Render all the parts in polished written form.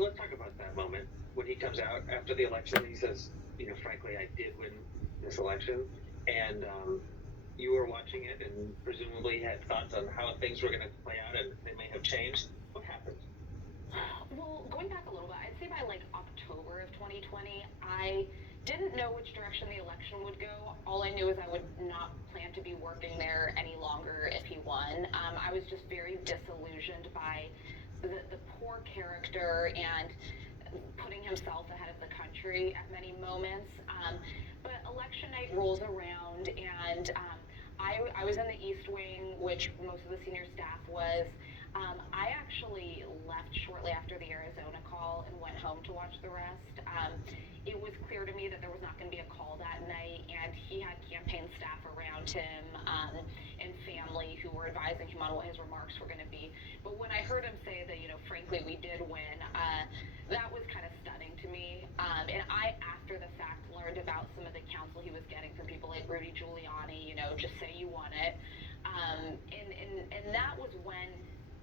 let's talk about that moment when he comes out after the election. He says, frankly, I did win this election, and you were watching it and presumably had thoughts on how things were going to play out, and they may have changed. What happened? Well, going back a little bit, I'd say by October of 2020, I didn't know which direction the election would go. All I knew is I would not plan to be working there any longer if he won. I was just very disillusioned by the poor character and putting himself ahead of the country at many moments. But election night rolls around, and I was in the East Wing, which most of the senior staff was. I actually left shortly after the Arizona call and went home to watch the rest. It was clear to me that there was not going to be a call that night, and he had campaign staff around him and family who were advising him on what his remarks were going to be. But when I heard him say that, frankly, we did win, that was kind of stunning to me. And I, after the fact, learned about some of the counsel he was getting from people like Rudy Giuliani, just say you won it. And that was when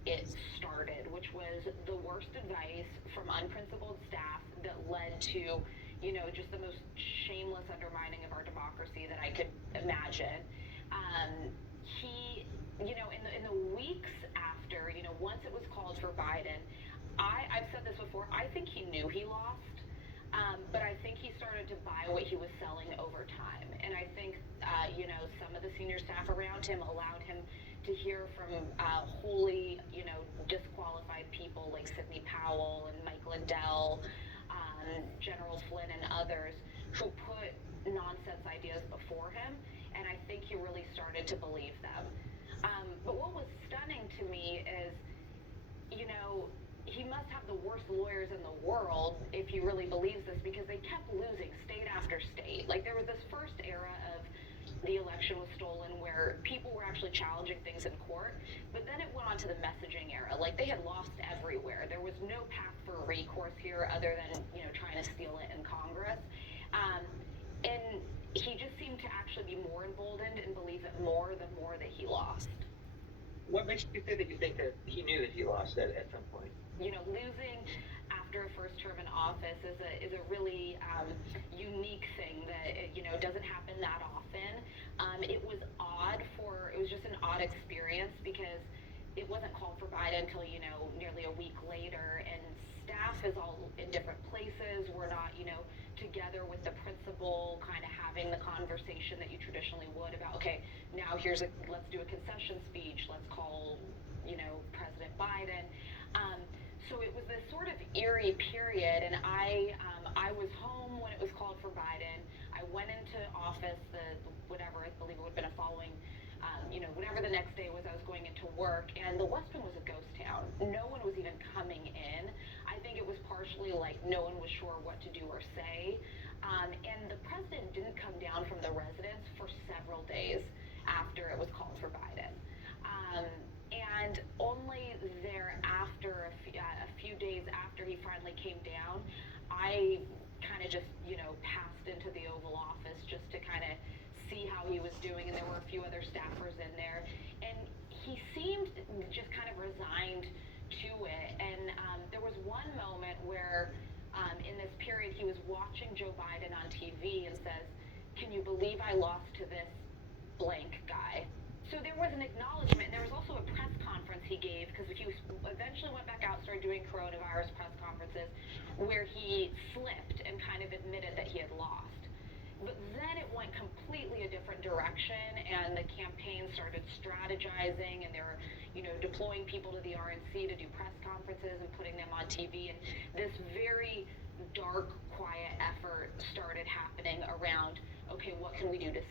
it started, which was the worst advice from unprincipled staff that led to, just the most shameless undermining of our democracy that I could imagine. He, in the weeks after, once it was called for Biden, I've said this before, I think he knew he lost. But I think he started to buy what he was selling over time. And I think, some of the senior staff around him allowed him to hear from wholly, disqualified people like Sidney Powell and Mike Lindell, General Flynn and others who put nonsense ideas before him. And I think he really started to believe them. But what was stunning to me is, he must have the worst lawyers in the world if he really believes this, because they kept losing state after state. There was this first era of the election was stolen where people were actually challenging things in court, but then it went on to the messaging era. They had lost everywhere. There was no path for recourse here other than, trying to steal it in Congress. And he just seemed to actually be more emboldened and believe it more the more that he lost. What makes you say that you think that he knew that he lost at some point? Losing after a first term in office is a really unique thing that doesn't happen that often. It was just an odd experience because it wasn't called for Biden until nearly a week later, and staff is all in different places. We're not together with the principal, kind of having the conversation that you traditionally would about, okay, now let's do a concession speech, let's call President Biden. So it was this sort of eerie period, and I was home when it was called for Biden. I went into office, I believe it would have been a following, whatever the next day was, I was going into work, and the West Wing was a ghost town. No one was even coming in. I think it was partially no one was sure what to do or say. And the president didn't come down from the residence for several days after it was called for Biden. And only thereafter, a few days after he finally came down, I kind of just, passed into the Oval Office just to kind of see how he was doing, and there were a few other staffers in there. And he seemed just kind of resigned to it. And there was one moment where in this period he was watching Joe Biden on TV and says, "Can you believe I lost to this blank guy?" So there was an acknowledgement. There was also a press conference he gave, because he eventually went back out, started doing coronavirus press conferences, where he slipped and kind of admitted that he had lost. But then it went completely a different direction, and the campaign started strategizing, and they were, deploying people to the RNC to do press conferences and putting them on TV. And this very dark, quiet effort started happening around, okay, what can we do to